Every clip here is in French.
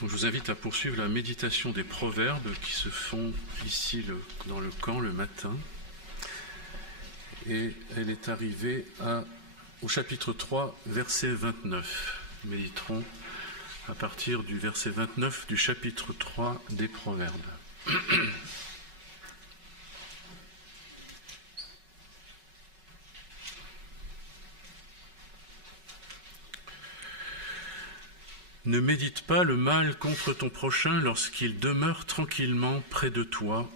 Donc, je vous invite à poursuivre la méditation des proverbes qui se font ici dans le camp le matin. Et elle est arrivée au chapitre 3, verset 29. Nous méditerons à partir du verset 29 du chapitre 3 des proverbes. Ne médite pas le mal contre ton prochain lorsqu'il demeure tranquillement près de toi.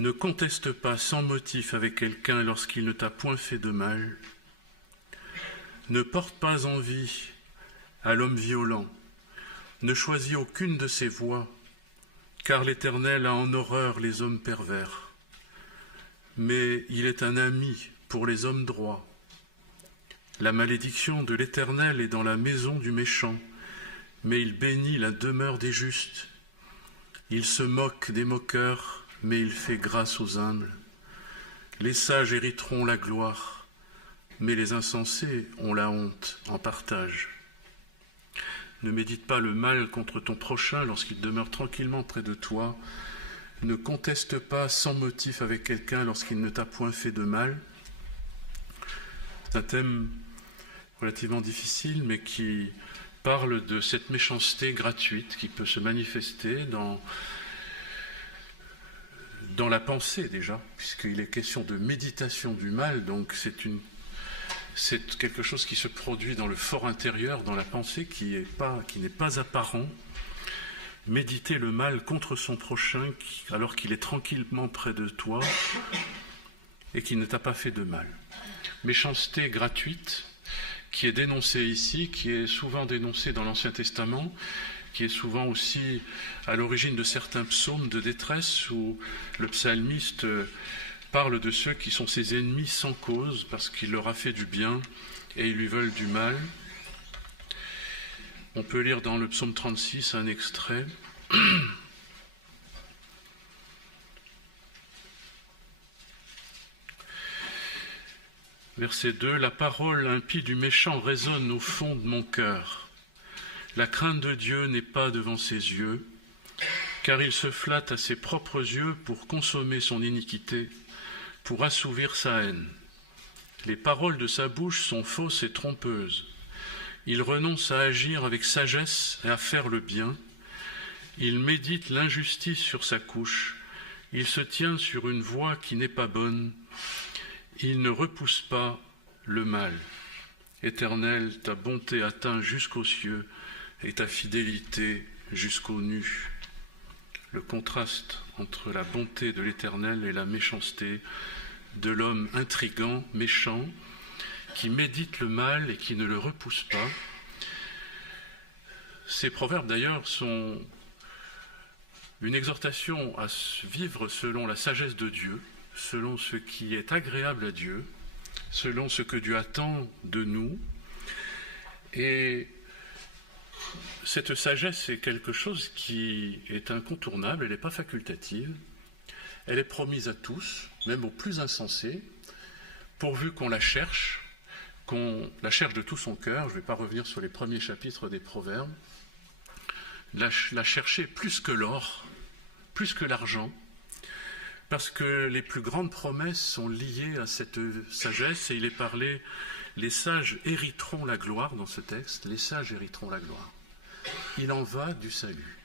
Ne conteste pas sans motif avec quelqu'un lorsqu'il ne t'a point fait de mal. Ne porte pas envie à l'homme violent. Ne choisis aucune de ses voies, car l'Éternel a en horreur les hommes pervers. Mais il est un ami pour les hommes droits. La malédiction de l'Éternel est dans la maison du méchant, mais il bénit la demeure des justes. Il se moque des moqueurs, mais il fait grâce aux humbles. Les sages hériteront la gloire, mais les insensés ont la honte en partage. Ne médite pas le mal contre ton prochain lorsqu'il demeure tranquillement près de toi. Ne conteste pas sans motif avec quelqu'un lorsqu'il ne t'a point fait de mal. C'est un thème relativement difficile, mais qui parle de cette méchanceté gratuite qui peut se manifester dans la pensée déjà, puisqu'il est question de méditation du mal, donc c'est quelque chose qui se produit dans le fort intérieur, dans la pensée, qui n'est pas apparent. Méditer le mal contre son prochain alors qu'il est tranquillement près de toi et qu'il ne t'a pas fait de mal. Méchanceté gratuite, qui est dénoncée ici, qui est souvent dénoncée dans l'Ancien Testament, qui est souvent aussi à l'origine de certains psaumes de détresse où le psalmiste parle de ceux qui sont ses ennemis sans cause parce qu'il leur a fait du bien et ils lui veulent du mal. On peut lire dans le psaume 36 un extrait. Verset 2, « La parole impie du méchant résonne au fond de mon cœur. La crainte de Dieu n'est pas devant ses yeux, car il se flatte à ses propres yeux pour consommer son iniquité, pour assouvir sa haine. Les paroles de sa bouche sont fausses et trompeuses. Il renonce à agir avec sagesse et à faire le bien. Il médite l'injustice sur sa couche. Il se tient sur une voie qui n'est pas bonne. Il ne repousse pas le mal. Éternel, ta bonté atteint jusqu'aux cieux et ta fidélité jusqu'aux nues. » Le contraste entre la bonté de l'Éternel et la méchanceté de l'homme intrigant, méchant, qui médite le mal et qui ne le repousse pas. Ces proverbes d'ailleurs sont une exhortation à vivre selon la sagesse de Dieu, selon ce qui est agréable à Dieu, selon ce que Dieu attend de nous. Et cette sagesse est quelque chose qui est incontournable, elle n'est pas facultative, elle est promise à tous, même aux plus insensés, pourvu qu'on la cherche de tout son cœur. Je ne vais pas revenir sur les premiers chapitres des Proverbes. La chercher plus que l'or, plus que l'argent, parce que les plus grandes promesses sont liées à cette sagesse, et il est parlé, les sages hériteront la gloire dans ce texte, les sages hériteront la gloire. Il en va du salut.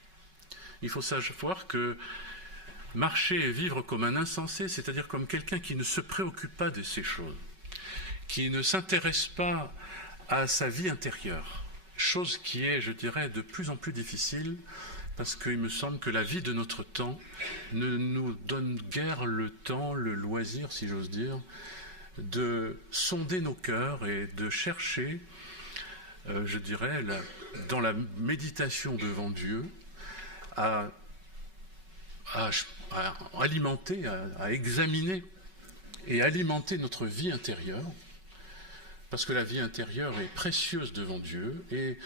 Il faut savoir que marcher et vivre comme un insensé, c'est-à-dire comme quelqu'un qui ne se préoccupe pas de ces choses, qui ne s'intéresse pas à sa vie intérieure, chose qui est, je dirais, de plus en plus difficile, parce qu'il me semble que la vie de notre temps ne nous donne guère le temps, le loisir, si j'ose dire, de sonder nos cœurs et de chercher, je dirais, dans la méditation devant Dieu, à alimenter, à examiner et alimenter notre vie intérieure, parce que la vie intérieure est précieuse devant Dieu et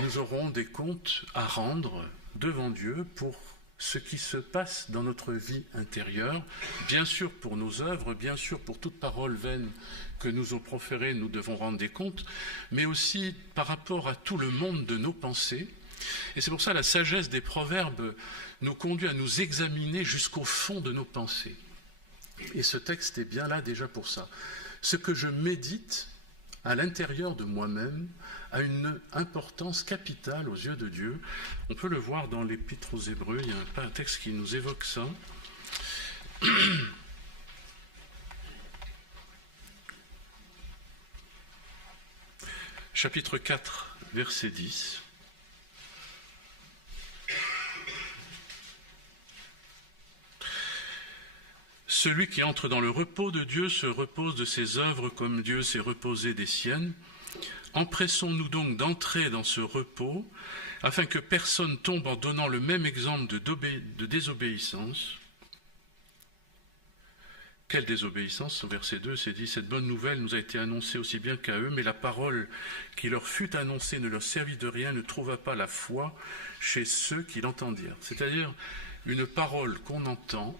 nous aurons des comptes à rendre devant Dieu pour ce qui se passe dans notre vie intérieure, bien sûr pour nos œuvres, bien sûr pour toute parole vaine que nous ont proférée, nous devons rendre des comptes, mais aussi par rapport à tout le monde de nos pensées Et c'est pour ça que la sagesse des proverbes nous conduit à nous examiner jusqu'au fond de nos pensées. Et ce texte est bien là déjà pour ça. Ce que je médite à l'intérieur de moi-même a une importance capitale aux yeux de Dieu. On peut le voir dans l'Épître aux Hébreux, il y a un texte qui nous évoque ça. Chapitre 4, verset 10. Celui qui entre dans le repos de Dieu se repose de ses œuvres comme Dieu s'est reposé des siennes. Empressons-nous donc d'entrer dans ce repos, afin que personne tombe en donnant le même exemple de désobéissance. Quelle désobéissance? Au verset 2, c'est dit « Cette bonne nouvelle nous a été annoncée aussi bien qu'à eux, mais la parole qui leur fut annoncée ne leur servit de rien, ne trouva pas la foi chez ceux qui l'entendirent. » C'est-à-dire une parole qu'on entend,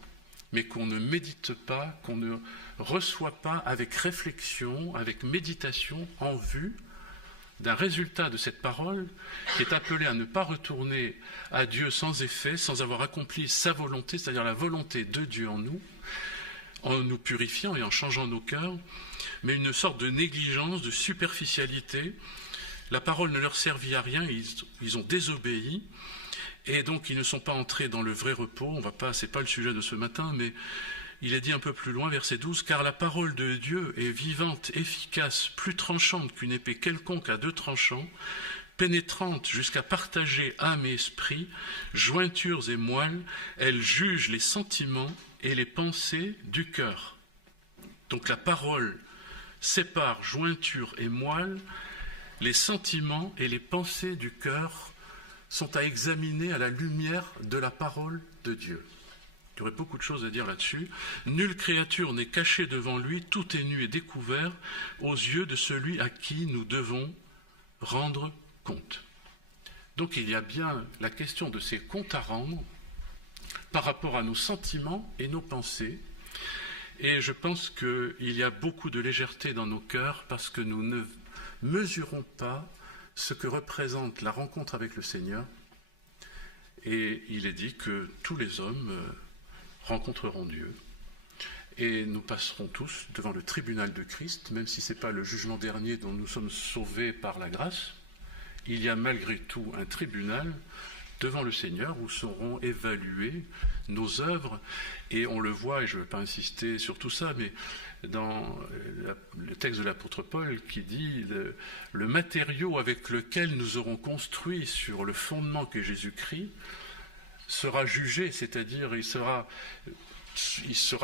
mais qu'on ne médite pas, qu'on ne reçoit pas avec réflexion, avec méditation, en vue d'un résultat de cette parole qui est appelé à ne pas retourner à Dieu sans effet, sans avoir accompli sa volonté, c'est-à-dire la volonté de Dieu en nous purifiant et en changeant nos cœurs, mais une sorte de négligence, de superficialité. La parole ne leur servit à rien, ils ont désobéi, et donc ils ne sont pas entrés dans le vrai repos. C'est pas le sujet de ce matin, mais il est dit un peu plus loin, verset 12, « Car la parole de Dieu est vivante, efficace, plus tranchante qu'une épée quelconque à deux tranchants, pénétrante jusqu'à partager âme et esprit, jointures et moelles, elle juge les sentiments et les pensées du cœur. » Donc la parole sépare jointure et moelle, les sentiments et les pensées du cœur sont à examiner à la lumière de la parole de Dieu. Il y aurait beaucoup de choses à dire là-dessus. Nulle créature n'est cachée devant lui, tout est nu et découvert aux yeux de celui à qui nous devons rendre compte. Donc il y a bien la question de ces comptes à rendre par rapport à nos sentiments et nos pensées. Et je pense qu'il y a beaucoup de légèreté dans nos cœurs parce que nous ne mesurons pas ce que représente la rencontre avec le Seigneur. Et il est dit que tous les hommes rencontreront Dieu. Et nous passerons tous devant le tribunal de Christ, même si ce n'est pas le jugement dernier dont nous sommes sauvés par la grâce. Il y a malgré tout un tribunal devant le Seigneur où seront évaluées nos œuvres. Et on le voit, et je ne veux pas insister sur tout ça, mais dans le texte de l'apôtre Paul qui dit le matériau avec lequel nous aurons construit sur le fondement qu'est Jésus-Christ sera jugé, c'est-à-dire il sera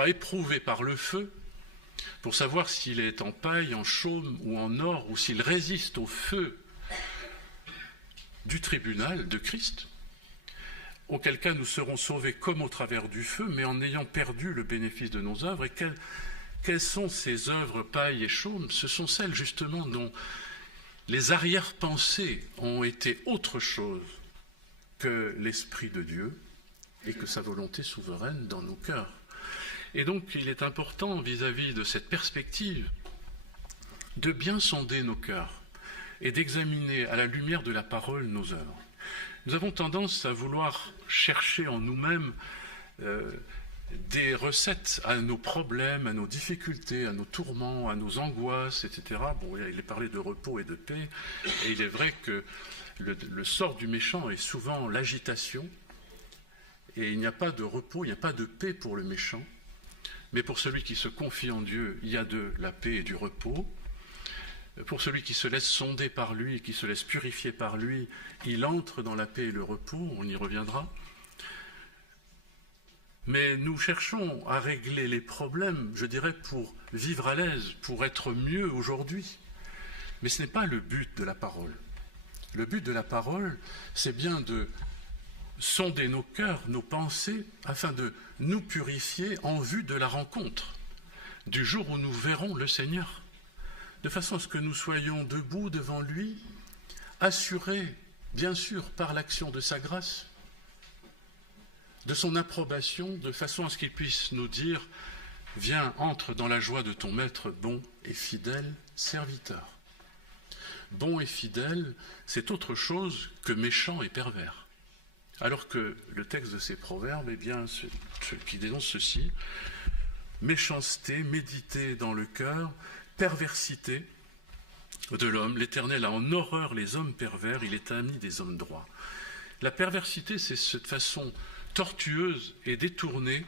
éprouvé par le feu pour savoir s'il est en paille, en chaume ou en or, ou s'il résiste au feu du tribunal de Christ, auquel cas nous serons sauvés comme au travers du feu, mais en ayant perdu le bénéfice de nos œuvres. Et quelles sont ces œuvres paille et chaume? Ce sont celles justement dont les arrière-pensées ont été autre chose que l'Esprit de Dieu et que sa volonté souveraine dans nos cœurs. Et donc il est important vis-à-vis de cette perspective de bien sonder nos cœurs et d'examiner à la lumière de la parole nos œuvres. Nous avons tendance à vouloir chercher en nous-mêmes des recettes à nos problèmes, à nos difficultés, à nos tourments, à nos angoisses, etc. Bon, il est parlé de repos et de paix, et il est vrai que le sort du méchant est souvent l'agitation, et il n'y a pas de repos, il n'y a pas de paix pour le méchant, mais pour celui qui se confie en Dieu, il y a de la paix et du repos. Pour celui qui se laisse sonder par lui et qui se laisse purifier par lui, il entre dans la paix et le repos, on y reviendra. Mais nous cherchons à régler les problèmes, je dirais, pour vivre à l'aise, pour être mieux aujourd'hui. Mais ce n'est pas le but de la parole. Le but de la parole, c'est bien de sonder nos cœurs, nos pensées, afin de nous purifier en vue de la rencontre, du jour où nous verrons le Seigneur, de façon à ce que nous soyons debout devant lui, assurés, bien sûr, par l'action de sa grâce, de son approbation, de façon à ce qu'il puisse nous dire « Viens, entre dans la joie de ton maître bon et fidèle serviteur ». bon et fidèle, c'est autre chose que méchant et pervers. Alors que le texte de ces proverbes, eh bien, qui dénonce ceci, méchanceté, méditer dans le cœur, perversité de l'homme. L'Éternel a en horreur les hommes pervers, il est ami des hommes droits. La perversité, c'est cette façon tortueuse et détournée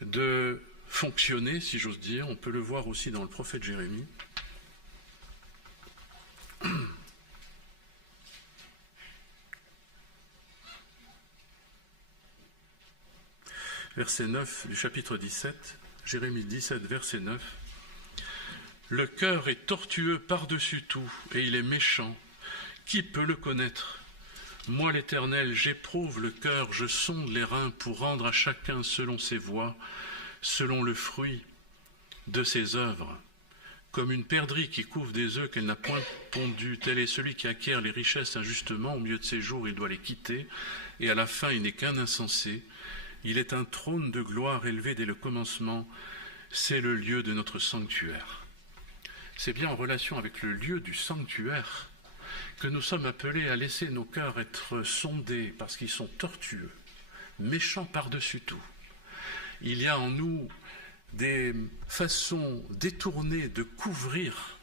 de fonctionner, si j'ose dire. On peut le voir aussi dans le prophète Jérémie. Verset 9 du chapitre 17, Jérémie 17, verset 9. Le cœur est tortueux par-dessus tout, et il est méchant. Qui peut le connaître ? Moi, l'Éternel, j'éprouve le cœur, je sonde les reins pour rendre à chacun selon ses voies, selon le fruit de ses œuvres. Comme une perdrix qui couvre des œufs qu'elle n'a point pondus, tel est celui qui acquiert les richesses injustement. Au milieu de ses jours, il doit les quitter, et à la fin, il n'est qu'un insensé. Il est un trône de gloire élevé dès le commencement. C'est le lieu de notre sanctuaire. C'est bien en relation avec le lieu du sanctuaire que nous sommes appelés à laisser nos cœurs être sondés parce qu'ils sont tortueux, méchants par-dessus tout. Il y a en nous des façons détournées de couvrir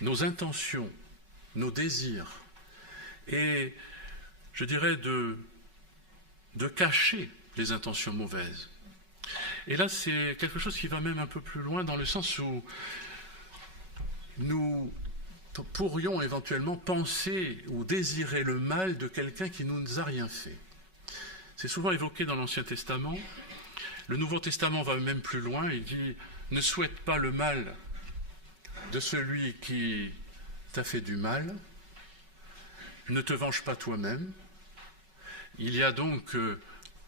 nos intentions, nos désirs, et je dirais de cacher les intentions mauvaises. Et là, c'est quelque chose qui va même un peu plus loin dans le sens où nous pourrions éventuellement penser ou désirer le mal de quelqu'un qui ne nous a rien fait. C'est souvent évoqué dans l'Ancien Testament. Le Nouveau Testament va même plus loin, il dit « Ne souhaite pas le mal de celui qui t'a fait du mal, ne te venge pas toi-même ». Il y a donc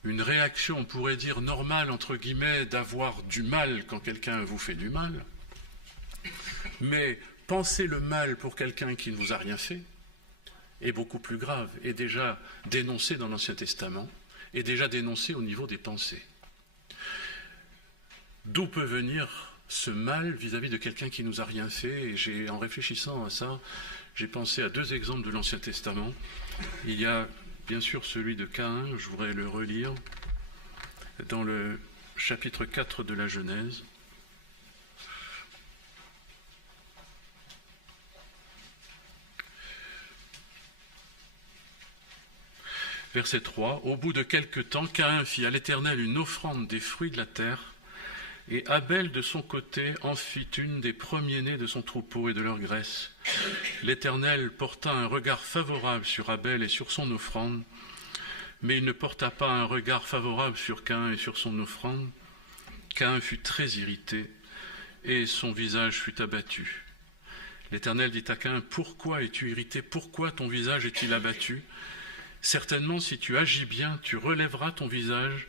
une réaction, on pourrait dire normale, entre guillemets, d'avoir du mal quand quelqu'un vous fait du mal. Mais penser le mal pour quelqu'un qui ne vous a rien fait est beaucoup plus grave, est déjà dénoncé dans l'Ancien Testament, est déjà dénoncé au niveau des pensées. D'où peut venir ce mal vis-à-vis de quelqu'un qui ne nous a rien fait? Et en réfléchissant à ça, j'ai pensé à deux exemples de l'Ancien Testament. Il y a bien sûr celui de Caïn, je voudrais le relire, dans le chapitre 4 de la Genèse. Verset 3, « Au bout de quelque temps, Caïn fit à l'Éternel une offrande des fruits de la terre, et Abel de son côté en fit une des premiers-nés de son troupeau et de leur graisse. L'Éternel porta un regard favorable sur Abel et sur son offrande, mais il ne porta pas un regard favorable sur Caïn et sur son offrande. Caïn fut très irrité, et son visage fut abattu. L'Éternel dit à Caïn, « Pourquoi es-tu irrité? Pourquoi ton visage est-il abattu? Certainement, si tu agis bien, tu relèveras ton visage,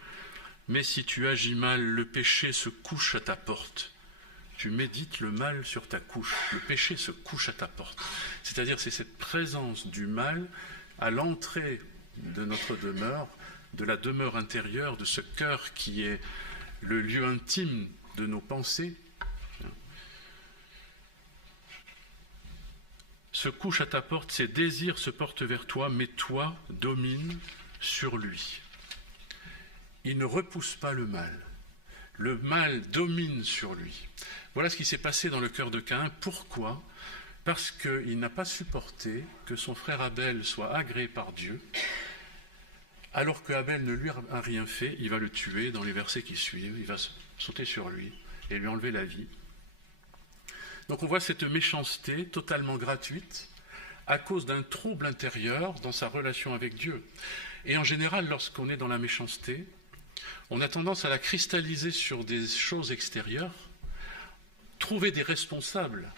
mais si tu agis mal, le péché se couche à ta porte. » Tu médites le mal sur ta couche, le péché se couche à ta porte. C'est-à-dire, c'est cette présence du mal à l'entrée de notre demeure, de la demeure intérieure, de ce cœur qui est le lieu intime de nos pensées, se couche à ta porte, ses désirs se portent vers toi, mais toi domine sur lui. Il ne repousse pas le mal. Le mal domine sur lui. Voilà ce qui s'est passé dans le cœur de Caïn. Pourquoi ? Parce qu'il n'a pas supporté que son frère Abel soit agréé par Dieu, alors que Abel ne lui a rien fait. Il va le tuer dans les versets qui suivent. Il va sauter sur lui et lui enlever la vie. Donc on voit cette méchanceté totalement gratuite à cause d'un trouble intérieur dans sa relation avec Dieu. Et en général, lorsqu'on est dans la méchanceté, on a tendance à la cristalliser sur des choses extérieures, trouver des responsables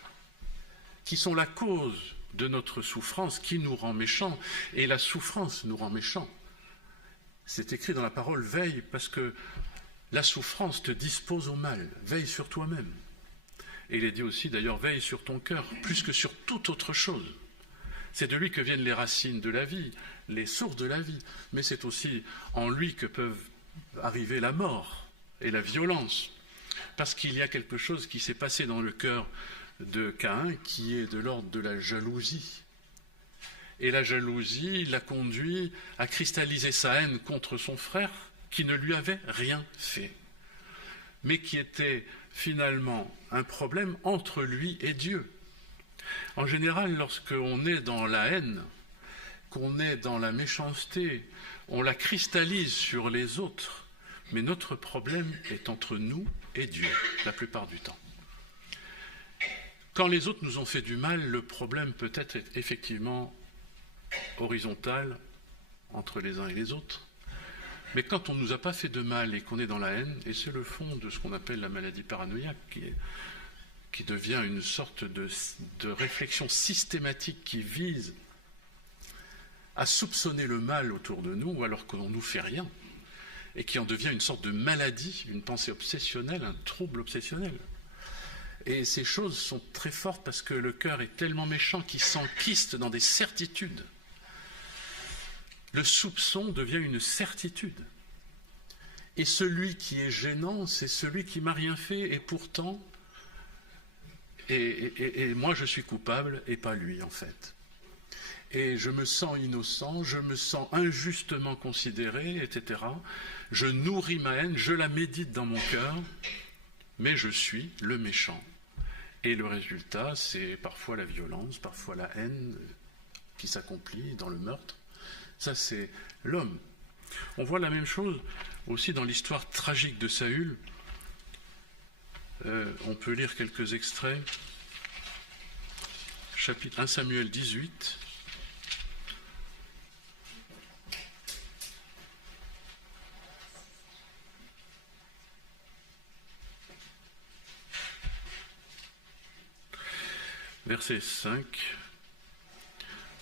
qui sont la cause de notre souffrance, qui nous rend méchants, et la souffrance nous rend méchants. C'est écrit dans la parole, veille, parce que la souffrance te dispose au mal, veille sur toi-même. Et il est dit aussi, d'ailleurs, veille sur ton cœur, plus que sur toute autre chose. C'est de lui que viennent les racines de la vie, les sources de la vie, mais c'est aussi en lui que peuvent arriver la mort et la violence, parce qu'il y a quelque chose qui s'est passé dans le cœur de Caïn qui est de l'ordre de la jalousie. Et la jalousie l'a conduit à cristalliser sa haine contre son frère qui ne lui avait rien fait, mais qui était finalement un problème entre lui et Dieu. En général, lorsqu'on est dans la haine, qu'on est dans la méchanceté, on la cristallise sur les autres, mais notre problème est entre nous et Dieu, la plupart du temps. Quand les autres nous ont fait du mal, le problème peut être effectivement horizontal entre les uns et les autres. Mais quand on ne nous a pas fait de mal et qu'on est dans la haine, et c'est le fond de ce qu'on appelle la maladie paranoïaque, qui devient une sorte de réflexion systématique qui vise à soupçonner le mal autour de nous alors qu'on ne nous fait rien, et qui en devient une sorte de maladie, une pensée obsessionnelle, un trouble obsessionnel. Et ces choses sont très fortes parce que le cœur est tellement méchant qu'il s'enquiste dans des certitudes. Le soupçon devient une certitude. Et celui qui est gênant, c'est celui qui m'a rien fait, et pourtant, et moi je suis coupable, et pas lui en fait. Et je me sens innocent, je me sens injustement considéré, etc. Je nourris ma haine, je la médite dans mon cœur, mais je suis le méchant. Et le résultat, c'est parfois la violence, parfois la haine qui s'accomplit dans le meurtre. Ça, c'est l'homme. On voit la même chose aussi dans l'histoire tragique de Saül. On peut lire quelques extraits. Chapitre 1 Samuel 18. Verset 5.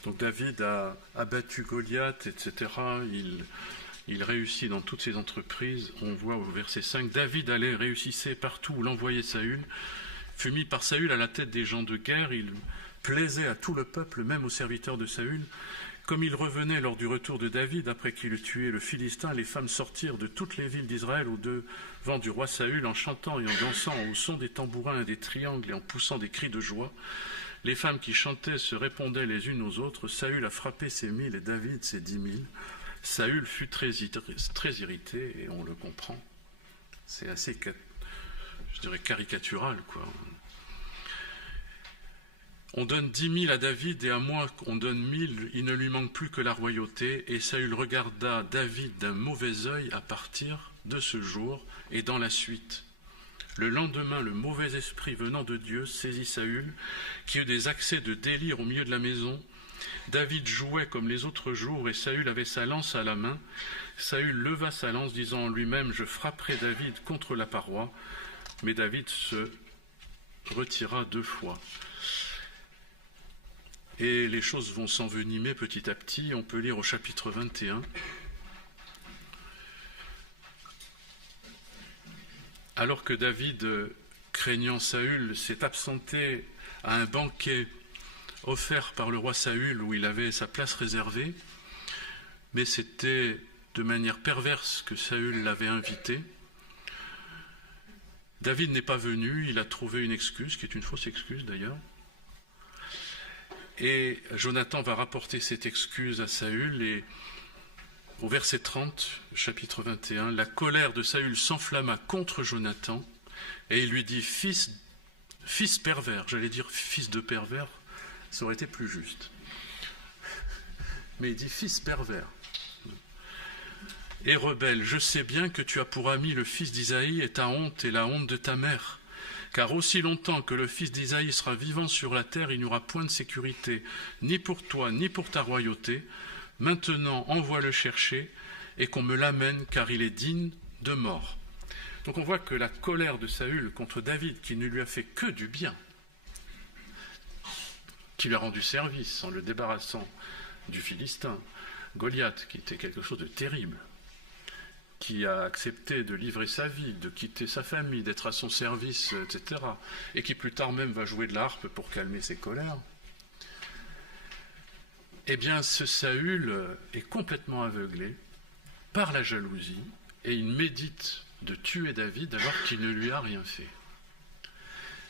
Donc David a abattu Goliath, etc. Il réussit dans toutes ses entreprises. On voit au verset 5, David allait, réussissait partout où l'envoyait Saül, fut mis par Saül à la tête des gens de guerre. Il plaisait à tout le peuple, même aux serviteurs de Saül. Comme il revenait lors du retour de David, après qu'il eut tué le Philistin, les femmes sortirent de toutes les villes d'Israël au-devant du roi Saül en chantant et en dansant au son des tambourins et des triangles et en poussant des cris de joie. Les femmes qui chantaient se répondaient les unes aux autres. Saül a frappé ses 1000 et David ses 10 000. Saül fut très irrité et on le comprend. C'est assez, je dirais, caricatural, quoi. On donne 10 000 à David et à moi on donne 1000, il ne lui manque plus que la royauté. Et Saül regarda David d'un mauvais œil à partir de ce jour et dans la suite. Le lendemain, le mauvais esprit venant de Dieu saisit Saül, qui eut des accès de délire au milieu de la maison. David jouait comme les autres jours et Saül avait sa lance à la main. Saül leva sa lance, disant en lui-même « Je frapperai David contre la paroi ». Mais David se retira 2 fois. Et les choses vont s'envenimer petit à petit. On peut lire au chapitre 21. Alors que David, craignant Saül, s'est absenté à un banquet offert par le roi Saül où il avait sa place réservée, mais c'était de manière perverse que Saül l'avait invité. David n'est pas venu, il a trouvé une excuse, qui est une fausse excuse d'ailleurs. Et Jonathan va rapporter cette excuse à Saül et au verset 30, chapitre 21, la colère de Saül s'enflamma contre Jonathan et il lui dit fils pervers, j'allais dire fils de pervers, ça aurait été plus juste. Mais il dit fils pervers et rebelle, je sais bien que tu as pour ami le fils d'Isaïe et ta honte est la honte de ta mère. Car aussi longtemps que le fils d'Isaïe sera vivant sur la terre, il n'y aura point de sécurité, ni pour toi, ni pour ta royauté. Maintenant, envoie-le chercher et qu'on me l'amène, car il est digne de mort. Donc on voit que la colère de Saül contre David, qui ne lui a fait que du bien, qui lui a rendu service en le débarrassant du Philistin, Goliath, qui était quelque chose de terrible, qui a accepté de livrer sa vie, de quitter sa famille, d'être à son service, etc., et qui plus tard même va jouer de la harpe pour calmer ses colères, eh bien ce Saül est complètement aveuglé par la jalousie, et il médite de tuer David alors qu'il ne lui a rien fait.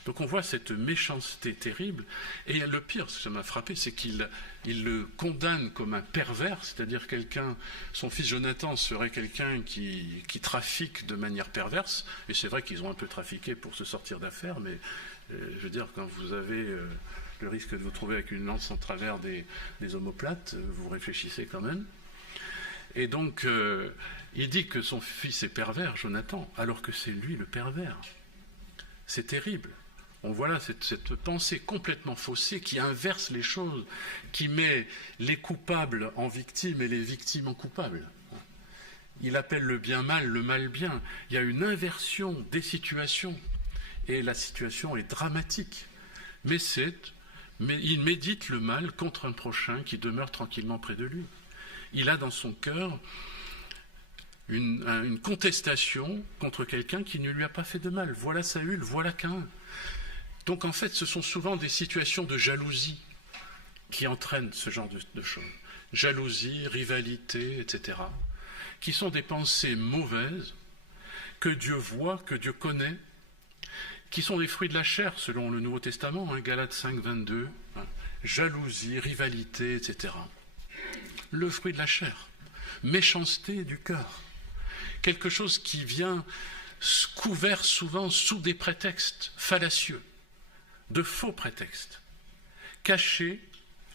Donc on voit cette méchanceté terrible, et le pire, ce que ça m'a frappé, c'est qu'il le condamne comme un pervers, c'est-à-dire son fils Jonathan serait quelqu'un qui trafique de manière perverse, et c'est vrai qu'ils ont un peu trafiqué pour se sortir d'affaires, mais je veux dire, quand vous avez le risque de vous trouver avec une lance en travers des omoplates, vous réfléchissez quand même. Et donc, il dit que son fils est pervers, Jonathan, alors que c'est lui le pervers. C'est terrible. On voit là cette pensée complètement faussée qui inverse les choses, qui met les coupables en victimes et les victimes en coupables. Il appelle le bien mal, le mal bien. Il y a une inversion des situations et la situation est dramatique. Mais il médite le mal contre un prochain qui demeure tranquillement près de lui. Il a dans son cœur une contestation contre quelqu'un qui ne lui a pas fait de mal. Voilà Saül, voilà Caïn. Donc en fait, ce sont souvent des situations de jalousie qui entraînent ce genre de choses. Jalousie, rivalité, etc. Qui sont des pensées mauvaises que Dieu voit, que Dieu connaît, qui sont des fruits de la chair, selon le Nouveau Testament, Galates 5, 22. Jalousie, rivalité, etc. Le fruit de la chair. Méchanceté du cœur. Quelque chose qui vient couvert souvent sous des prétextes fallacieux, de faux prétextes, cachés,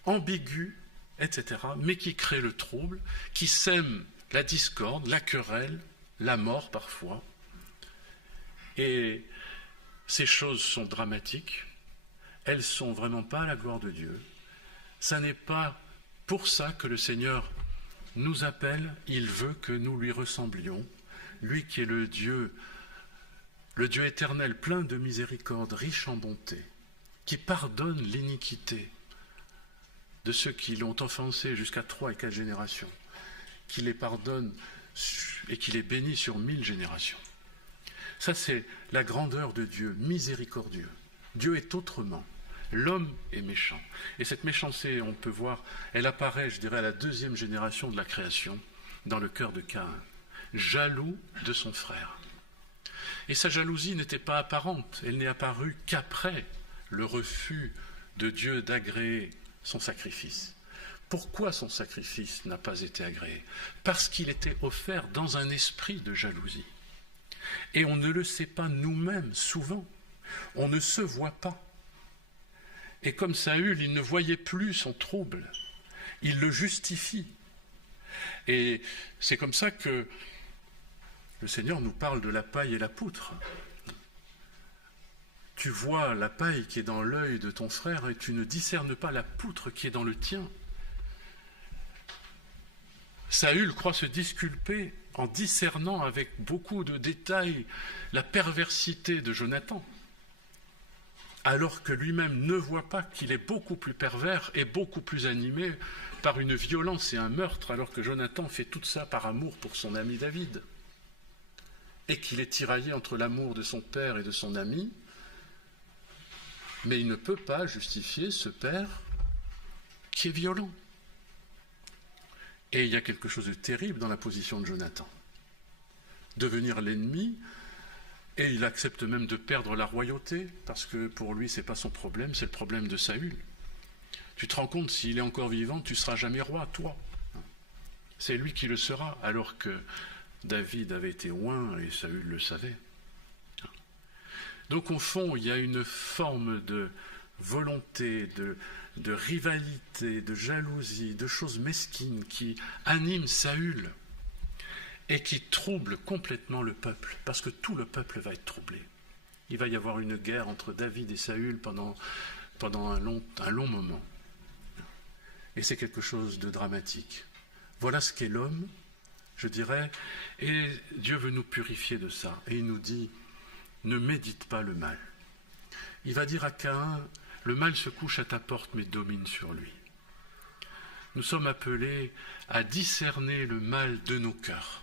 ambigus, etc., mais qui créent le trouble, qui sèment la discorde, la querelle, la mort parfois. Et ces choses sont dramatiques, elles ne sont vraiment pas à la gloire de Dieu. Ça n'est pas pour ça que le Seigneur nous appelle, il veut que nous lui ressemblions, lui qui est le Dieu éternel, plein de miséricorde, riche en bonté, qui pardonne l'iniquité de ceux qui l'ont offensé jusqu'à 3 et 4 générations, qui les pardonne et qui les bénit sur 1000 générations. Ça, c'est la grandeur de Dieu, miséricordieux. Dieu est autrement. L'homme est méchant. Et cette méchanceté, on peut voir, elle apparaît, je dirais, à la 2e génération de la création, dans le cœur de Caïn, jaloux de son frère. Et sa jalousie n'était pas apparente, elle n'est apparue qu'après le refus de Dieu d'agréer son sacrifice. Pourquoi son sacrifice n'a pas été agréé? Parce qu'il était offert dans un esprit de jalousie. Et on ne le sait pas nous-mêmes, souvent. On ne se voit pas. Et comme Saül, il ne voyait plus son trouble. Il le justifie. Et c'est comme ça que le Seigneur nous parle de la paille et la poutre. Tu vois la paille qui est dans l'œil de ton frère et tu ne discernes pas la poutre qui est dans le tien. Saül croit se disculper en discernant avec beaucoup de détails la perversité de Jonathan, alors que lui-même ne voit pas qu'il est beaucoup plus pervers et beaucoup plus animé par une violence et un meurtre, alors que Jonathan fait tout ça par amour pour son ami David, et qu'il est tiraillé entre l'amour de son père et de son ami. Mais il ne peut pas justifier ce père qui est violent. Et il y a quelque chose de terrible dans la position de Jonathan. Devenir l'ennemi, et il accepte même de perdre la royauté, parce que pour lui, ce n'est pas son problème, c'est le problème de Saül. Tu te rends compte, s'il est encore vivant, tu ne seras jamais roi, toi. C'est lui qui le sera, alors que David avait été oint et Saül le savait. Donc au fond, il y a une forme de volonté, de rivalité, de jalousie, de choses mesquines qui animent Saül et qui troublent complètement le peuple, parce que tout le peuple va être troublé. Il va y avoir une guerre entre David et Saül pendant un long moment. Et c'est quelque chose de dramatique. Voilà ce qu'est l'homme, je dirais, et Dieu veut nous purifier de ça. Et il nous dit, ne médite pas le mal. Il va dire à Caïn, le mal se couche à ta porte mais domine sur lui. Nous sommes appelés à discerner le mal de nos cœurs,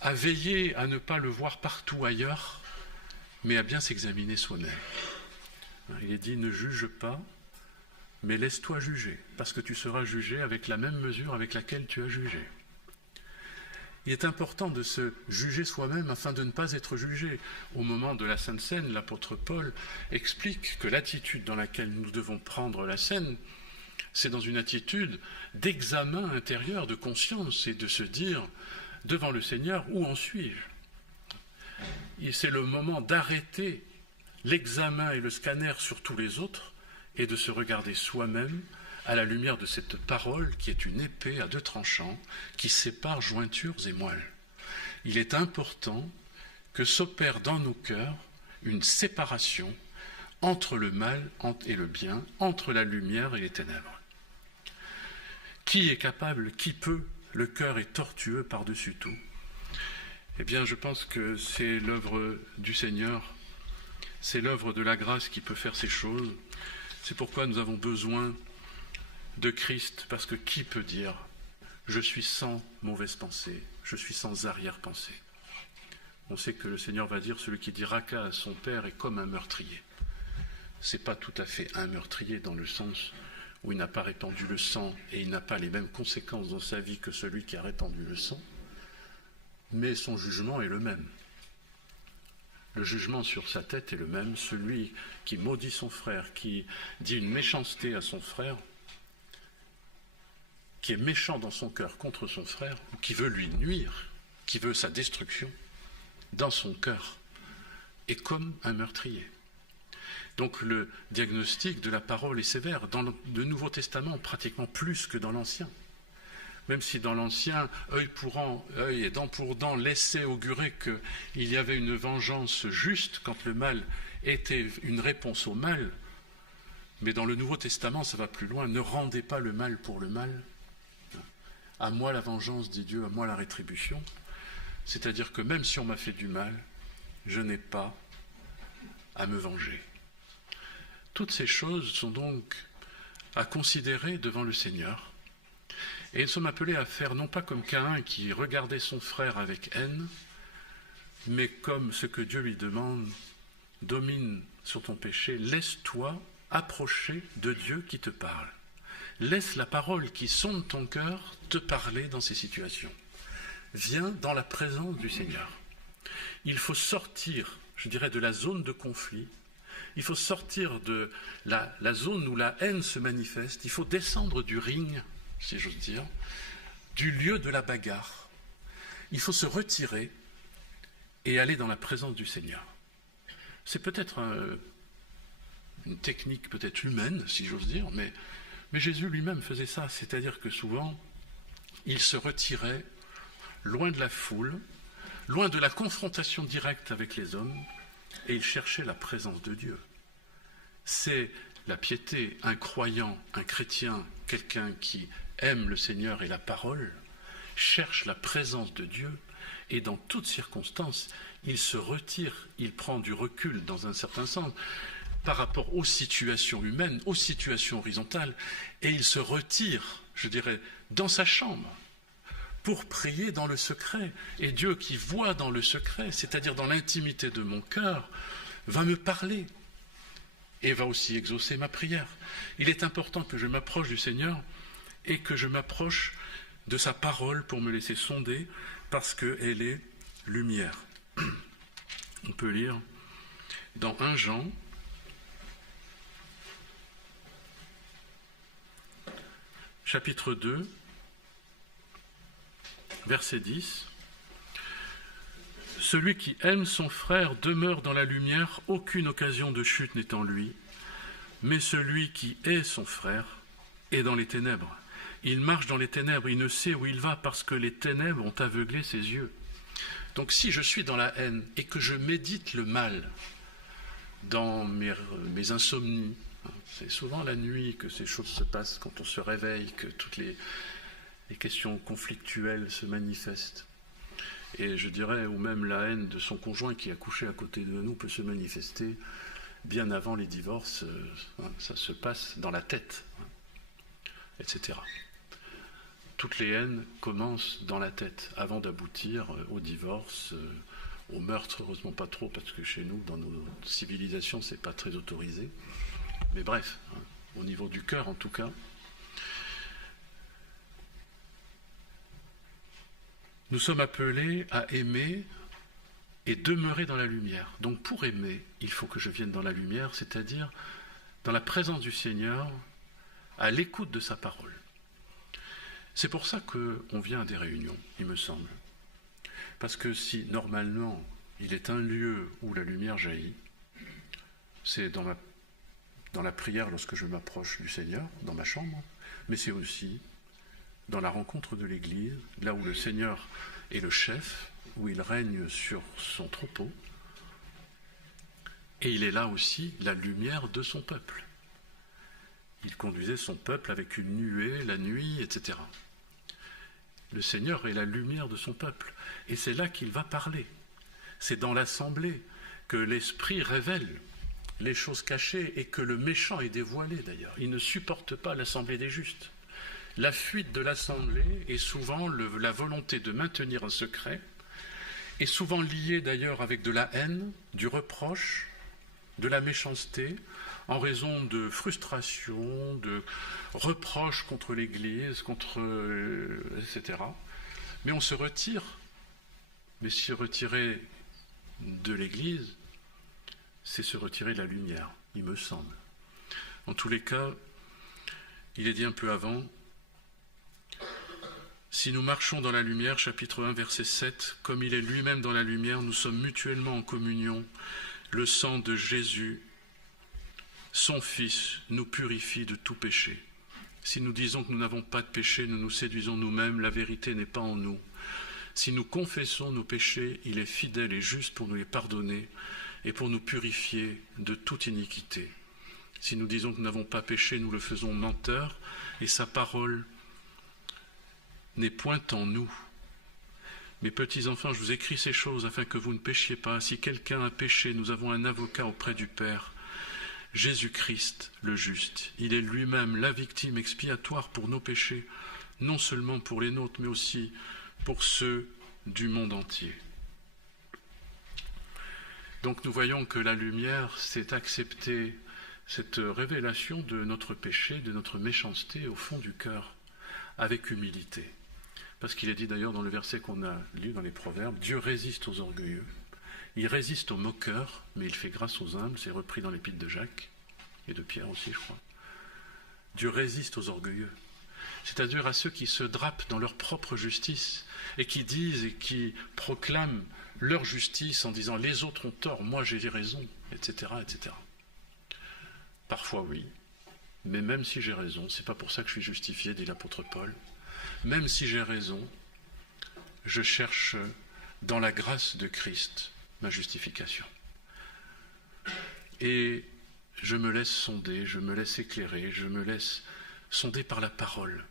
à veiller à ne pas le voir partout ailleurs, mais à bien s'examiner soi-même. Il est dit, ne juge pas, mais laisse-toi juger, parce que tu seras jugé avec la même mesure avec laquelle tu as jugé. Il est important de se juger soi-même afin de ne pas être jugé. Au moment de la Sainte Seine, l'apôtre Paul explique que l'attitude dans laquelle nous devons prendre la Seine, c'est dans une attitude d'examen intérieur, de conscience, et de se dire devant le Seigneur, où en suis-je ? Et c'est le moment d'arrêter l'examen et le scanner sur tous les autres et de se regarder soi-même à la lumière de cette parole qui est une épée à deux tranchants qui sépare jointures et moelles. Il est important que s'opère dans nos cœurs une séparation entre le mal et le bien, entre la lumière et les ténèbres. Qui est capable, qui peut? Le cœur est tortueux par-dessus tout. Eh bien, je pense que c'est l'œuvre du Seigneur, c'est l'œuvre de la grâce qui peut faire ces choses. C'est pourquoi nous avons besoin de Christ, parce que qui peut dire « je suis sans mauvaise pensée, je suis sans arrière-pensée ». On sait que le Seigneur va dire « celui qui dit Raka à son père est comme un meurtrier ». Ce n'est pas tout à fait un meurtrier dans le sens où il n'a pas répandu le sang et il n'a pas les mêmes conséquences dans sa vie que celui qui a répandu le sang, mais son jugement est le même. Le jugement sur sa tête est le même. Celui qui maudit son frère, qui dit une méchanceté à son frère, qui est méchant dans son cœur contre son frère, ou qui veut lui nuire, qui veut sa destruction, dans son cœur, est comme un meurtrier. Donc le diagnostic de la parole est sévère. Dans le Nouveau Testament, pratiquement plus que dans l'Ancien. Même si dans l'Ancien, œil pour œil et dent pour dent laissait augurer qu'il y avait une vengeance juste quand le mal était une réponse au mal, mais dans le Nouveau Testament, ça va plus loin. Ne rendez pas le mal pour le mal. À moi la vengeance, dit Dieu, à moi la rétribution. C'est-à-dire que même si on m'a fait du mal, je n'ai pas à me venger. Toutes ces choses sont donc à considérer devant le Seigneur. Et nous sommes appelés à faire non pas comme Caïn qui regardait son frère avec haine, mais comme ce que Dieu lui demande, domine sur ton péché, laisse-toi approcher de Dieu qui te parle. Laisse la parole qui sonde ton cœur te parler dans ces situations. Viens dans la présence du Seigneur. Il faut sortir, je dirais, de la zone de conflit. Il faut sortir de la zone où la haine se manifeste. Il faut descendre du ring, si j'ose dire, du lieu de la bagarre. Il faut se retirer et aller dans la présence du Seigneur. C'est peut-être une technique peut-être humaine, si j'ose dire, mais Jésus lui-même faisait ça, c'est-à-dire que souvent, il se retirait loin de la foule, loin de la confrontation directe avec les hommes, et il cherchait la présence de Dieu. C'est la piété, un croyant, un chrétien, quelqu'un qui aime le Seigneur et la parole, cherche la présence de Dieu, et dans toutes circonstances, il se retire, il prend du recul dans un certain sens, par rapport aux situations humaines, aux situations horizontales, et il se retire, je dirais, dans sa chambre, pour prier dans le secret. Et Dieu qui voit dans le secret, c'est-à-dire dans l'intimité de mon cœur, va me parler et va aussi exaucer ma prière. Il est important que je m'approche du Seigneur et que je m'approche de sa parole pour me laisser sonder, parce qu'elle est lumière. On peut lire dans 1 Jean, chapitre 2, verset 10. « Celui qui aime son frère demeure dans la lumière, aucune occasion de chute n'est en lui. Mais celui qui hait son frère est dans les ténèbres. Il marche dans les ténèbres, il ne sait où il va parce que les ténèbres ont aveuglé ses yeux. » Donc si je suis dans la haine et que je médite le mal dans mes insomnies, c'est souvent la nuit que ces choses se passent, quand on se réveille, que toutes les questions conflictuelles se manifestent. Et je dirais, ou même la haine de son conjoint qui a couché à côté de nous peut se manifester bien avant les divorces, ça se passe dans la tête, etc. Toutes les haines commencent dans la tête, avant d'aboutir au divorce, au meurtre, heureusement pas trop, parce que chez nous, dans nos civilisations, c'est pas très autorisé. Mais bref, au niveau du cœur en tout cas. Nous sommes appelés à aimer et demeurer dans la lumière. Donc pour aimer, il faut que je vienne dans la lumière, c'est-à-dire dans la présence du Seigneur, à l'écoute de sa parole. C'est pour ça qu'on vient à des réunions, il me semble. Parce que si, normalement, il est un lieu où la lumière jaillit, c'est dans la prière lorsque je m'approche du Seigneur, dans ma chambre, mais c'est aussi dans la rencontre de l'Église, là où le Seigneur est le chef, où il règne sur son troupeau, et il est là aussi la lumière de son peuple. Il conduisait son peuple avec une nuée, la nuit, etc. Le Seigneur est la lumière de son peuple, et c'est là qu'il va parler. C'est dans l'assemblée que l'Esprit révèle les choses cachées et que le méchant est dévoilé d'ailleurs. Il ne supporte pas l'assemblée des justes. La fuite de l'assemblée est souvent la volonté de maintenir un secret, est souvent liée d'ailleurs avec de la haine, du reproche, de la méchanceté, en raison de frustration, de reproches contre l'Église, etc. Mais on se retire. Mais se retirer de l'Église, c'est se retirer de la lumière, il me semble. En tous les cas, il est dit un peu avant, si nous marchons dans la lumière, chapitre 1, verset 7, comme il est lui-même dans la lumière, nous sommes mutuellement en communion. Le sang de Jésus, son Fils, nous purifie de tout péché. Si nous disons que nous n'avons pas de péché, nous nous séduisons nous-mêmes, la vérité n'est pas en nous. Si nous confessons nos péchés, il est fidèle et juste pour nous les pardonner et pour nous purifier de toute iniquité. Si nous disons que nous n'avons pas péché, nous le faisons menteur et sa parole n'est point en nous. Mes petits enfants, je vous écris ces choses afin que vous ne péchiez pas. Si quelqu'un a péché, nous avons un avocat auprès du Père, Jésus-Christ le juste. Il est lui-même la victime expiatoire pour nos péchés, non seulement pour les nôtres, mais aussi pour ceux du monde entier. Donc nous voyons que la lumière, c'est accepter cette révélation de notre péché, de notre méchanceté au fond du cœur, avec humilité. Parce qu'il est dit d'ailleurs dans le verset qu'on a lu dans les Proverbes, Dieu résiste aux orgueilleux, il résiste aux moqueurs, mais il fait grâce aux humbles, c'est repris dans l'épître de Jacques, et de Pierre aussi je crois. Dieu résiste aux orgueilleux, c'est-à-dire à ceux qui se drapent dans leur propre justice, et qui disent et qui proclament leur justice en disant « les autres ont tort, moi j'ai raison », etc., etc. Parfois oui, mais même si j'ai raison, c'est pas pour ça que je suis justifié, dit l'apôtre Paul. Même si j'ai raison, je cherche dans la grâce de Christ ma justification. Et je me laisse sonder, je me laisse éclairer, je me laisse sonder par la parole.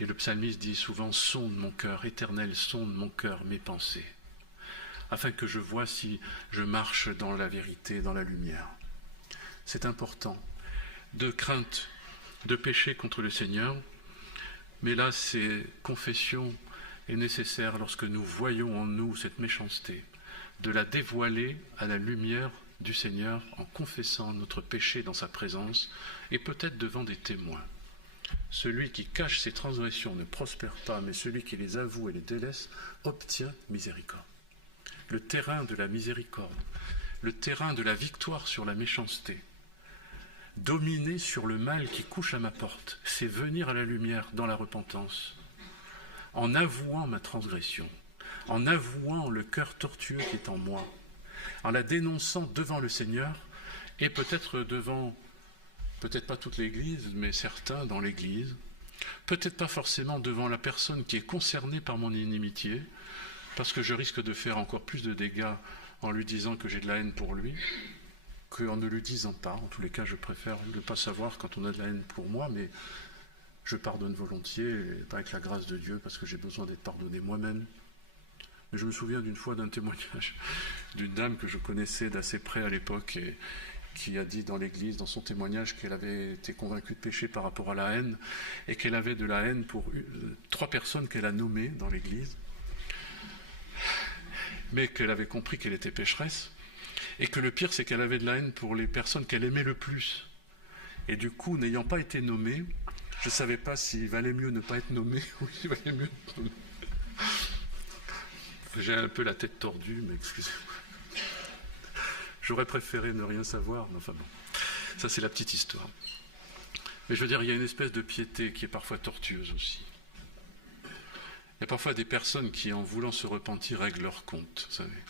Et le psalmiste dit souvent « sonde mon cœur, Éternel, sonde mon cœur, mes pensées », afin que je vois si je marche dans la vérité, dans la lumière. C'est important, de crainte de pécher contre le Seigneur, mais là, ces confessions est nécessaire lorsque nous voyons en nous cette méchanceté, de la dévoiler à la lumière du Seigneur en confessant notre péché dans sa présence et peut-être devant des témoins. Celui qui cache ses transgressions ne prospère pas, mais celui qui les avoue et les délaisse obtient miséricorde. Le terrain de la miséricorde, le terrain de la victoire sur la méchanceté, dominer sur le mal qui couche à ma porte, c'est venir à la lumière dans la repentance, en avouant ma transgression, en avouant le cœur tortueux qui est en moi, en la dénonçant devant le Seigneur et peut-être devant, peut-être pas toute l'Église, mais certains dans l'Église, peut-être pas forcément devant la personne qui est concernée par mon inimitié, parce que je risque de faire encore plus de dégâts en lui disant que j'ai de la haine pour lui, qu'en ne lui disant pas. En tous les cas, je préfère ne pas savoir quand on a de la haine pour moi, mais je pardonne volontiers, avec la grâce de Dieu, parce que j'ai besoin d'être pardonné moi-même. Mais je me souviens d'une fois d'un témoignage d'une dame que je connaissais d'assez près à l'époque et qui a dit dans l'église, dans son témoignage, qu'elle avait été convaincue de péché par rapport à la haine et qu'elle avait de la haine pour 3 personnes qu'elle a nommées dans l'église, mais qu'elle avait compris qu'elle était pécheresse. Et que le pire, c'est qu'elle avait de la haine pour les personnes qu'elle aimait le plus. Et du coup, n'ayant pas été nommée, je ne savais pas s'il valait mieux ne pas être nommé ou s'il valait mieux être nommé. J'ai un peu la tête tordue, mais excusez-moi. J'aurais préféré ne rien savoir, mais enfin bon. Ça, c'est la petite histoire. Mais je veux dire, il y a une espèce de piété qui est parfois tortueuse aussi. Il y a parfois des personnes qui, en voulant se repentir, règlent leur compte, vous savez.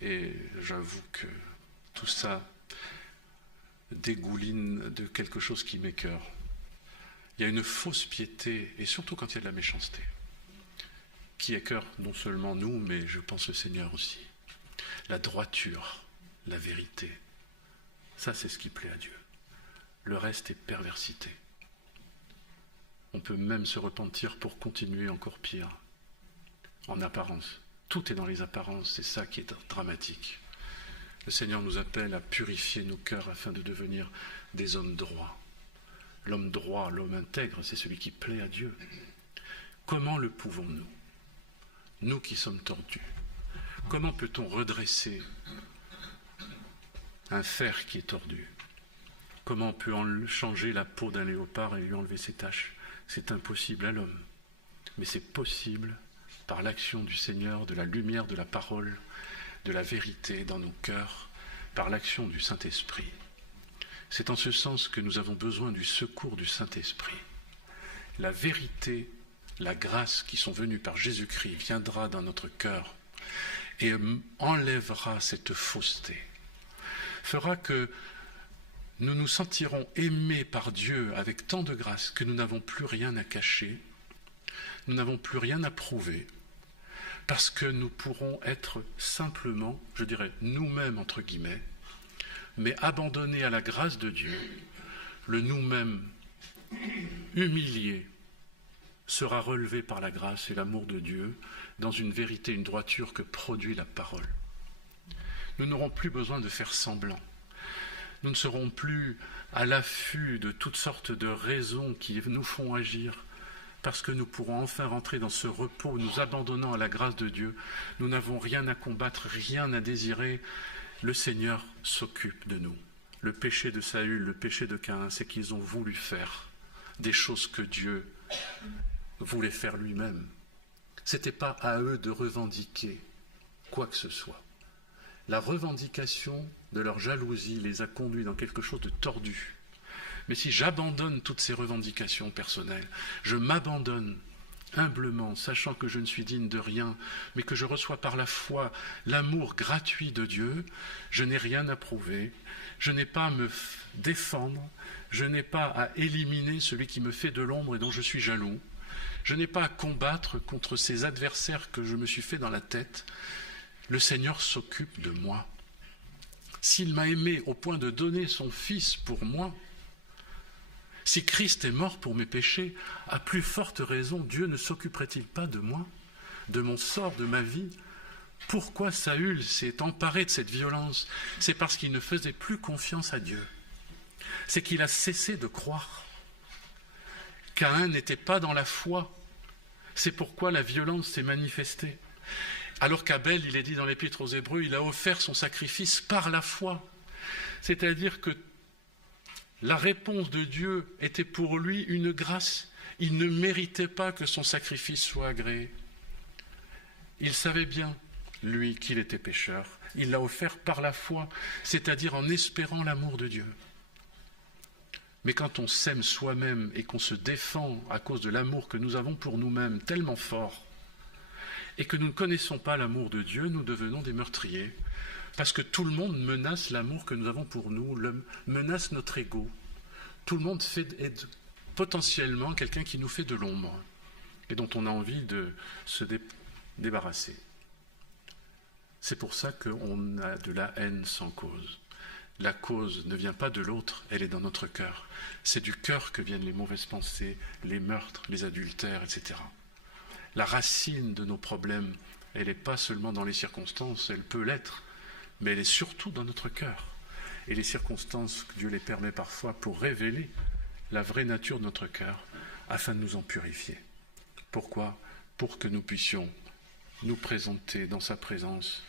Et j'avoue que tout ça dégouline de quelque chose qui m'écœure. Il y a une fausse piété, et surtout quand il y a de la méchanceté, qui écœure non seulement nous, mais je pense le Seigneur aussi. La droiture, la vérité, ça c'est ce qui plaît à Dieu. Le reste est perversité. On peut même se repentir pour continuer encore pire, en apparence. Tout est dans les apparences, c'est ça qui est dramatique. Le Seigneur nous appelle à purifier nos cœurs afin de devenir des hommes droits. L'homme droit, l'homme intègre, c'est celui qui plaît à Dieu. Comment le pouvons-nous, nous qui sommes tordus? Comment peut-on redresser un fer qui est tordu? Comment on peut changer la peau d'un léopard et lui enlever ses taches? C'est impossible à l'homme. Mais c'est possible par l'action du Seigneur, de la lumière de la parole, de la vérité dans nos cœurs, par l'action du Saint-Esprit. C'est en ce sens que nous avons besoin du secours du Saint-Esprit. La vérité, la grâce qui sont venues par Jésus-Christ viendra dans notre cœur et enlèvera cette fausseté, fera que nous nous sentirons aimés par Dieu avec tant de grâce que nous n'avons plus rien à cacher, nous n'avons plus rien à prouver, parce que nous pourrons être simplement, je dirais, nous-mêmes, entre guillemets, mais abandonnés à la grâce de Dieu. Le nous-mêmes humilié sera relevé par la grâce et l'amour de Dieu dans une vérité, une droiture que produit la parole. Nous n'aurons plus besoin de faire semblant. Nous ne serons plus à l'affût de toutes sortes de raisons qui nous font agir, parce que nous pourrons enfin rentrer dans ce repos, nous abandonnant à la grâce de Dieu. Nous n'avons rien à combattre, rien à désirer. Le Seigneur s'occupe de nous. Le péché de Saül, le péché de Caïn, c'est qu'ils ont voulu faire des choses que Dieu voulait faire lui-même. Ce n'était pas à eux de revendiquer quoi que ce soit. La revendication de leur jalousie les a conduits dans quelque chose de tordu. Mais si j'abandonne toutes ces revendications personnelles, je m'abandonne humblement, sachant que je ne suis digne de rien, mais que je reçois par la foi l'amour gratuit de Dieu, je n'ai rien à prouver, je n'ai pas à me défendre, je n'ai pas à éliminer celui qui me fait de l'ombre et dont je suis jaloux, je n'ai pas à combattre contre ces adversaires que je me suis fait dans la tête. Le Seigneur s'occupe de moi. S'il m'a aimé au point de donner son Fils pour moi, si Christ est mort pour mes péchés, à plus forte raison, Dieu ne s'occuperait-il pas de moi, de mon sort, de ma vie? Pourquoi Saül s'est emparé de cette violence? C'est parce qu'il ne faisait plus confiance à Dieu. C'est qu'il a cessé de croire. Caïn n'était pas dans la foi. C'est pourquoi la violence s'est manifestée. Alors qu'Abel, il est dit dans l'Épître aux Hébreux, il a offert son sacrifice par la foi. C'est-à-dire que la réponse de Dieu était pour lui une grâce. Il ne méritait pas que son sacrifice soit agréé. Il savait bien, lui, qu'il était pécheur. Il l'a offert par la foi, c'est-à-dire en espérant l'amour de Dieu. Mais quand on s'aime soi-même et qu'on se défend à cause de l'amour que nous avons pour nous-mêmes tellement fort, et que nous ne connaissons pas l'amour de Dieu, nous devenons des meurtriers. Parce que tout le monde menace l'amour que nous avons pour nous, menace notre ego. Tout le monde est potentiellement quelqu'un qui nous fait de l'ombre et dont on a envie de se débarrasser. C'est pour ça qu'on a de la haine sans cause. La cause ne vient pas de l'autre, elle est dans notre cœur. C'est du cœur que viennent les mauvaises pensées, les meurtres, les adultères, etc. La racine de nos problèmes, elle n'est pas seulement dans les circonstances, elle peut l'être, mais elle est surtout dans notre cœur. Et les circonstances, Dieu les permet parfois pour révéler la vraie nature de notre cœur, afin de nous en purifier. Pourquoi? Pour que nous puissions nous présenter dans sa présence,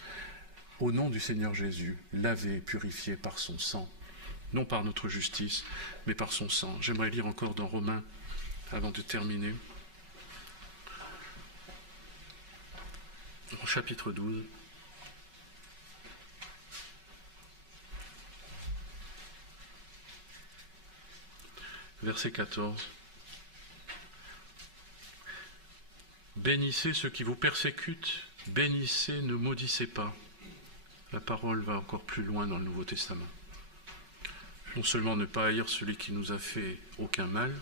au nom du Seigneur Jésus, lavé, purifié par son sang, non par notre justice, mais par son sang. J'aimerais lire encore dans Romains, avant de terminer. au chapitre 12. Verset 14. Bénissez ceux qui vous persécutent, bénissez, ne maudissez pas. La parole va encore plus loin dans le Nouveau Testament. Non seulement ne pas haïr celui qui nous a fait aucun mal,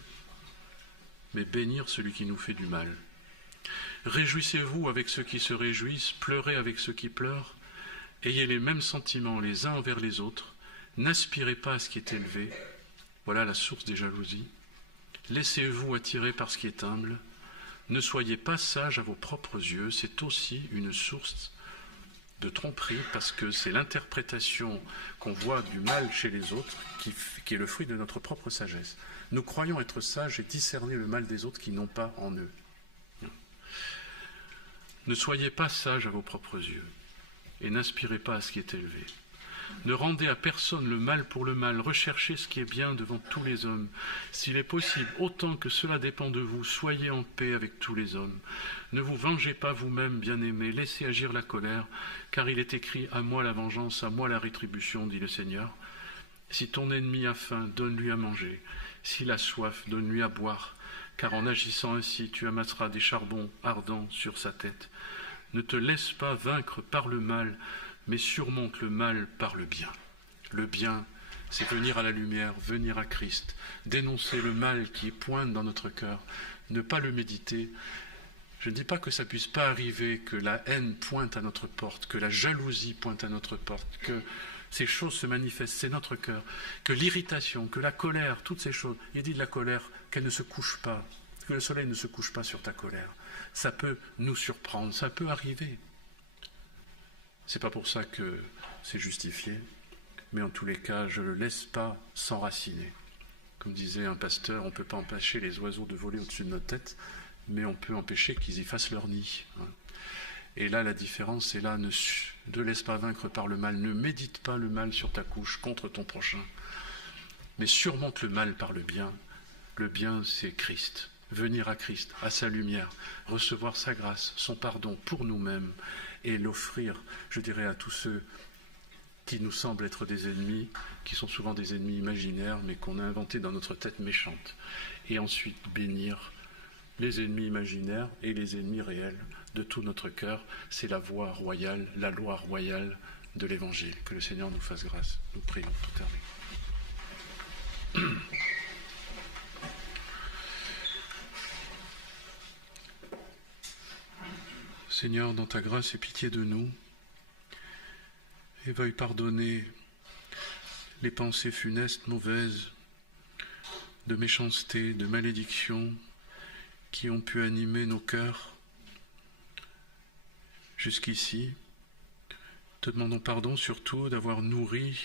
mais bénir celui qui nous fait du mal. Réjouissez-vous avec ceux qui se réjouissent, pleurez avec ceux qui pleurent, ayez les mêmes sentiments les uns envers les autres, n'aspirez pas à ce qui est élevé, voilà la source des jalousies. Laissez-vous attirer par ce qui est humble, ne soyez pas sages à vos propres yeux, c'est aussi une source de tromperie, parce que c'est l'interprétation qu'on voit du mal chez les autres qui est le fruit de notre propre sagesse. Nous croyons être sages et discerner le mal des autres qui n'ont pas en eux. Ne soyez pas sages à vos propres yeux et n'aspirez pas à ce qui est élevé. Ne rendez à personne le mal pour le mal, recherchez ce qui est bien devant tous les hommes. S'il est possible, autant que cela dépend de vous, soyez en paix avec tous les hommes. Ne vous vengez pas vous-même, bien-aimés, laissez agir la colère, car il est écrit « À moi la vengeance, à moi la rétribution », dit le Seigneur. Si ton ennemi a faim, donne-lui à manger. S'il a soif, donne-lui à boire, car en agissant ainsi, tu amasseras des charbons ardents sur sa tête. Ne te laisse pas vaincre par le mal, mais surmonte le mal par le bien. Le bien, c'est venir à la lumière, venir à Christ, dénoncer le mal qui pointe dans notre cœur, ne pas le méditer. Je ne dis pas que ça ne puisse pas arriver, que la haine pointe à notre porte, que la jalousie pointe à notre porte, que ces choses se manifestent, c'est notre cœur, que l'irritation, que la colère, toutes ces choses. Il dit de la colère qu'elle ne se couche pas, que le soleil ne se couche pas sur ta colère. Ça peut nous surprendre, ça peut arriver. C'est pas pour ça que c'est justifié, mais en tous les cas, je ne le laisse pas s'enraciner. Comme disait un pasteur, on ne peut pas empêcher les oiseaux de voler au-dessus de notre tête, mais on peut empêcher qu'ils y fassent leur nid. Et là, la différence, c'est là, ne laisse pas vaincre par le mal, ne médite pas le mal sur ta couche contre ton prochain, mais surmonte le mal par le bien. Le bien, c'est Christ. Venir à Christ, à sa lumière, recevoir sa grâce, son pardon pour nous-mêmes, et l'offrir, je dirais, à tous ceux qui nous semblent être des ennemis, qui sont souvent des ennemis imaginaires, mais qu'on a inventés dans notre tête méchante. Et ensuite bénir les ennemis imaginaires et les ennemis réels de tout notre cœur. C'est la voie royale, la loi royale de l'Évangile. Que le Seigneur nous fasse grâce. Nous prions pour terminer. Seigneur, dans ta grâce, aie pitié de nous et veuille pardonner les pensées funestes, mauvaises, de méchanceté, de malédiction qui ont pu animer nos cœurs jusqu'ici. Te demandons pardon surtout d'avoir nourri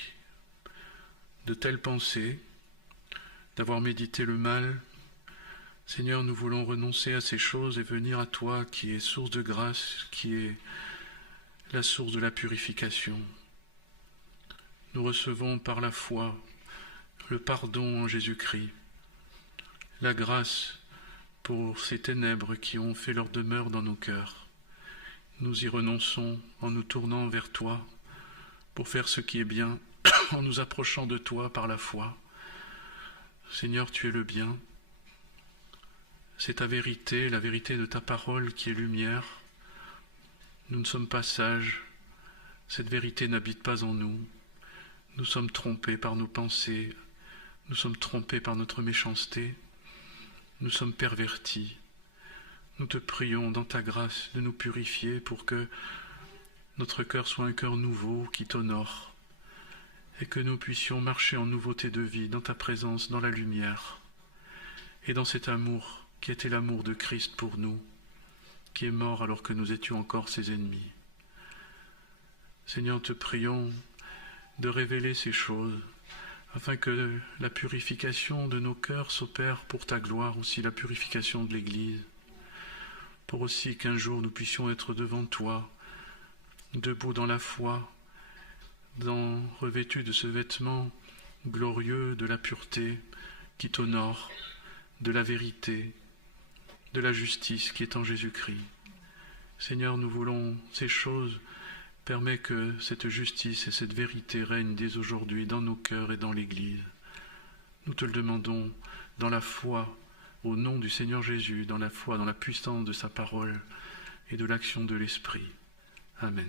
de telles pensées, d'avoir médité le mal. Seigneur, nous voulons renoncer à ces choses et venir à toi qui est source de grâce, qui est la source de la purification. Nous recevons par la foi le pardon en Jésus-Christ, la grâce pour ces ténèbres qui ont fait leur demeure dans nos cœurs. Nous y renonçons en nous tournant vers toi pour faire ce qui est bien, en nous approchant de toi par la foi. Seigneur, tu es le bien. C'est ta vérité, la vérité de ta parole qui est lumière. Nous ne sommes pas sages. Cette vérité n'habite pas en nous. Nous sommes trompés par nos pensées. Nous sommes trompés par notre méchanceté. Nous sommes pervertis. Nous te prions dans ta grâce de nous purifier pour que notre cœur soit un cœur nouveau qui t'honore et que nous puissions marcher en nouveauté de vie dans ta présence, dans la lumière et dans cet amour qui était l'amour de Christ pour nous, qui est mort alors que nous étions encore ses ennemis. Seigneur, te prions de révéler ces choses, afin que la purification de nos cœurs s'opère pour ta gloire, aussi la purification de l'Église, pour aussi qu'un jour nous puissions être devant toi, debout dans la foi, revêtus de ce vêtement glorieux de la pureté qui t'honore, de la vérité, de la justice qui est en Jésus-Christ. Seigneur, nous voulons ces choses. Permets que cette justice et cette vérité règnent dès aujourd'hui dans nos cœurs et dans l'Église. Nous te le demandons dans la foi, au nom du Seigneur Jésus, dans la foi, dans la puissance de sa parole et de l'action de l'Esprit. Amen.